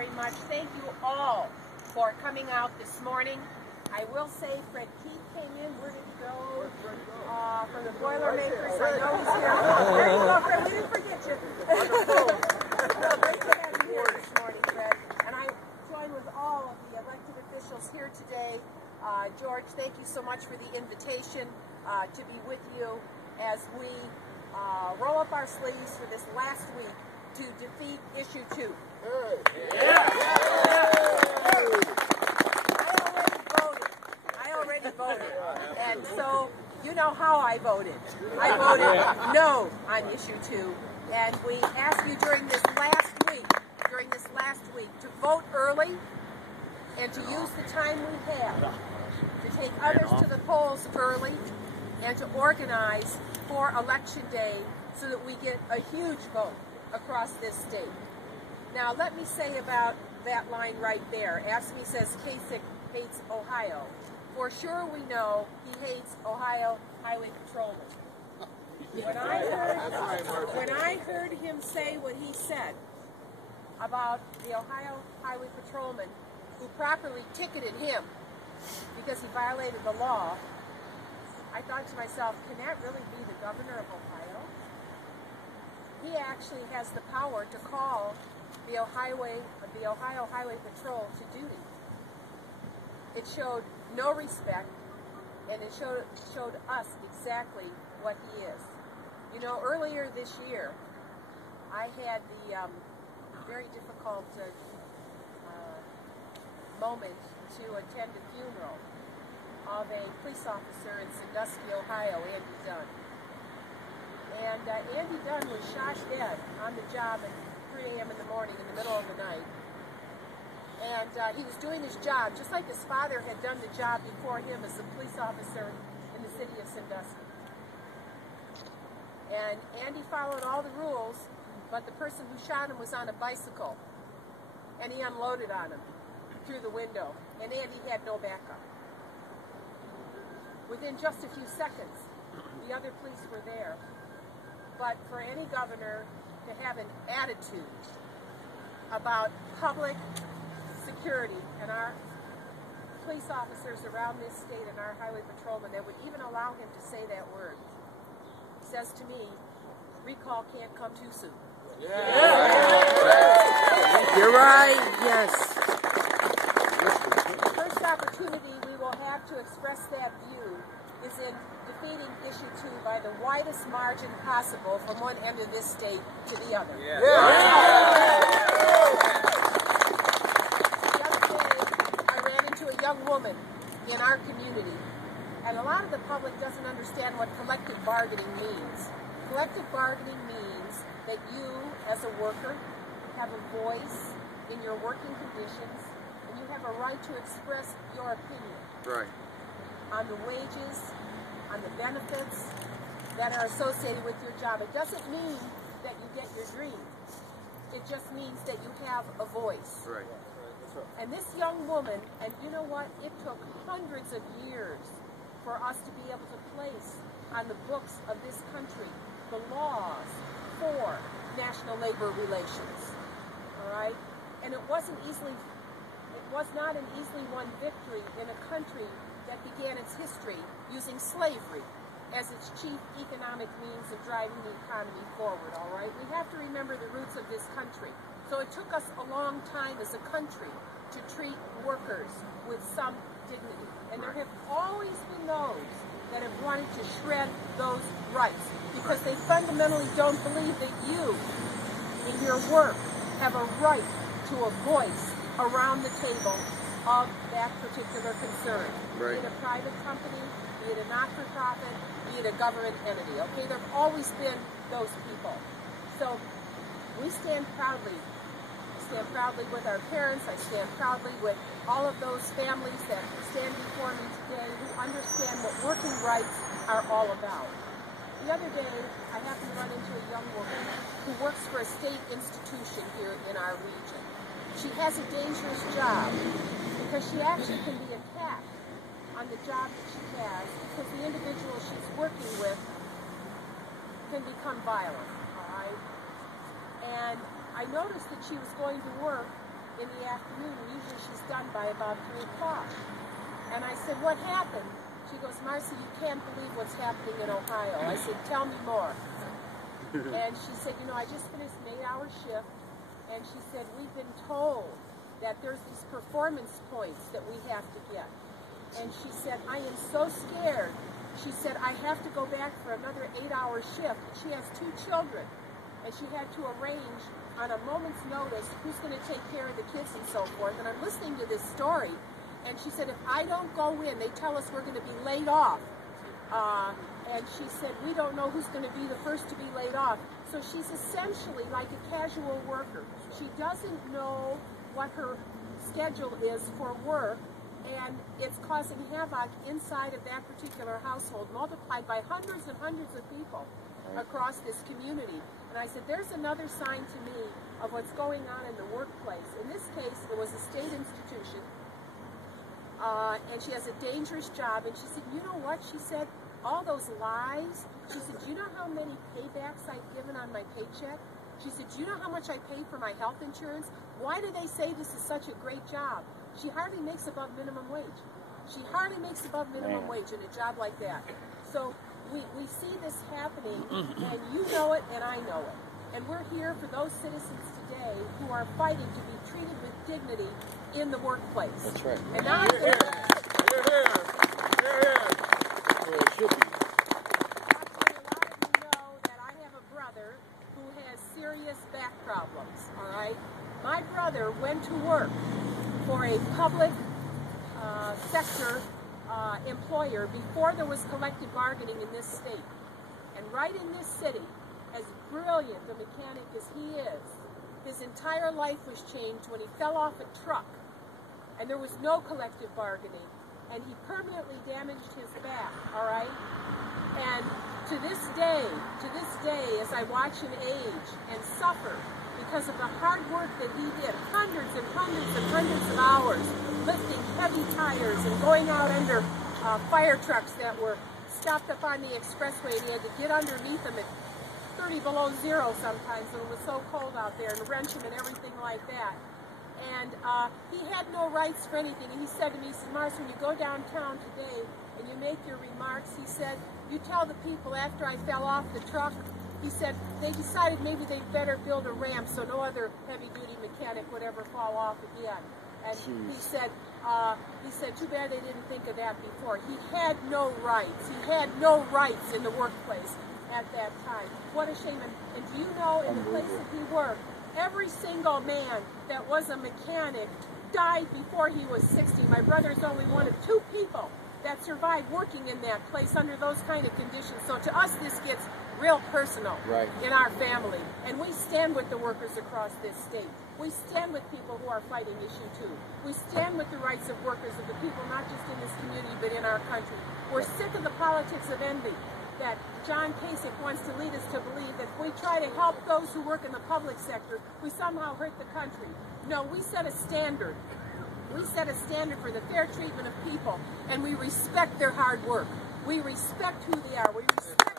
very much. Thank you all for coming out this morning. I will say Fred Keith came in. Where did he go? From the Boilermakers. I know he's here. There you go, Fred. We didn't forget you. Well, great to have you here this morning, Fred. And I join with all of the elected officials here today. George, thank you so much for the invitation to be with you as we roll up our sleeves for this last week to defeat issue 2. I already voted. And so you know how I voted. I voted no on issue 2. And we ask you during this last week to vote early and to use the time we have to take others to the polls early and to organize for Election Day so that we get a huge vote across this state. Now let me say about that line right there. AFSCME says Kasich hates Ohio. For sure we know he hates Ohio Highway Patrolmen. When I heard him say what he said about the Ohio Highway Patrolman who properly ticketed him because he violated the law, I thought to myself, can that really be the governor of Ohio? He actually has the power to call the Ohio Highway Patrol to duty. It showed no respect, and it showed us exactly what he is. You know, earlier this year, I had the very difficult moment to attend a funeral of a police officer in Sandusky, Ohio, Andy Dunn. And Andy Dunn was shot dead on the job at 3 a.m. in the morning in the middle of the night. And he was doing his job just like his father had done the job before him as a police officer in the city of Sandusky. And Andy followed all the rules, but the person who shot him was on a bicycle, and he unloaded on him through the window, and Andy had no backup. Within just a few seconds, the other police were there. But for any governor to have an attitude about public security and our police officers around this state and our highway patrolmen that would even allow him to say that word says to me, recall can't come too soon. Yeah. You're right, yes. The first opportunity we will have to express that view is in defeating issue 2 by the widest margin possible from one end of this state to the other. Yeah. The other day, I ran into a young woman in our community, and a lot of the public doesn't understand what collective bargaining means. Collective bargaining means that you, as a worker, have a voice in your working conditions, and you have a right to express your opinion. Right. On the wages, on the benefits that are associated with your job. It doesn't mean that you get your dreams. It just means that you have a voice. Right. And this young woman, and you know what? It took hundreds of years for us to be able to place on the books of this country the laws for national labor relations. All right? And it was not an easily won victory in a country that began its history using slavery as its chief economic means of driving the economy forward, all right? We have to remember the roots of this country. So it took us a long time as a country to treat workers with some dignity. And there have always been those that have wanted to shred those rights because they fundamentally don't believe that you, in your work, have a right to a voice around the table of that particular concern. Right. Be it a private company, be it a not-for-profit, be it a government entity, okay? There have always been those people. So we stand proudly. I stand proudly with our parents. I stand proudly with all of those families that stand before me today who understand what working rights are all about. The other day, I happened to run into a young woman who works for a state institution here in our region. She has a dangerous job because she actually can be attacked on the job that she has because the individual she's working with can become violent, all right? And I noticed that she was going to work in the afternoon. Usually she's done by about 3 o'clock. And I said, what happened? She goes, Marcy, you can't believe what's happening in Ohio. I said, tell me more. And she said, you know, I just finished an 8-hour shift. And she said, we've been told that there's these performance points that we have to get. And she said, I am so scared. She said, I have to go back for another 8-hour shift. She has 2 children. And she had to arrange on a moment's notice who's going to take care of the kids and so forth. And I'm listening to this story. And she said, if I don't go in, they tell us we're going to be laid off. And she said, we don't know who's going to be the first to be laid off. So she's essentially like a casual worker. She doesn't know what her schedule is for work, and it's causing havoc inside of that particular household, multiplied by hundreds and hundreds of people across this community. And I said, there's another sign to me of what's going on in the workplace. In this case, it was a state institution, and she has a dangerous job. And she said, you know what? She said, all those lies. She said, do you know how many paybacks I've given on my paycheck? She said, do you know how much I pay for my health insurance? Why do they say this is such a great job? She hardly makes above minimum wage. She hardly makes above minimum wage in a job like that. So we see this happening, and you know it, and I know it. And we're here for those citizens today who are fighting to be treated with dignity in the workplace. That's right. And now it should be. Actually, a lot of you know that I have a brother who has serious back problems, all right? My brother went to work for a public sector employer before there was collective bargaining in this state. And right in this city, as brilliant a mechanic as he is, his entire life was changed when he fell off a truck and there was no collective bargaining, and he permanently damaged his back, all right? And to this day, as I watch him age and suffer because of the hard work that he did, hundreds and hundreds and hundreds of hours, lifting heavy tires and going out under fire trucks that were stopped up on the expressway, and he had to get underneath them at 30 below zero sometimes when it was so cold out there, and wrench them and everything like that. And he had no rights for anything. And he said to me, he said, Marcy, when you go downtown today and you make your remarks, he said, you tell the people after I fell off the truck, he said, they decided maybe they'd better build a ramp so no other heavy-duty mechanic would ever fall off again. And he said, too bad they didn't think of that before. He had no rights. He had no rights in the workplace at that time. What a shame. And do you know, in the place that he worked, every single man that was a mechanic died before he was 60. My brother is only one of 2 people that survived working in that place under those kind of conditions. So to us, this gets real personal in our family. And we stand with the workers across this state. We stand with people who are fighting issue 2. We stand with the rights of workers, of the people not just in this community but in our country. We're sick of the politics of envy that John Kasich wants to lead us to believe that if we try to help those who work in the public sector, we somehow hurt the country. No, we set a standard. We set a standard for the fair treatment of people, and we respect their hard work. We respect who they are. We respect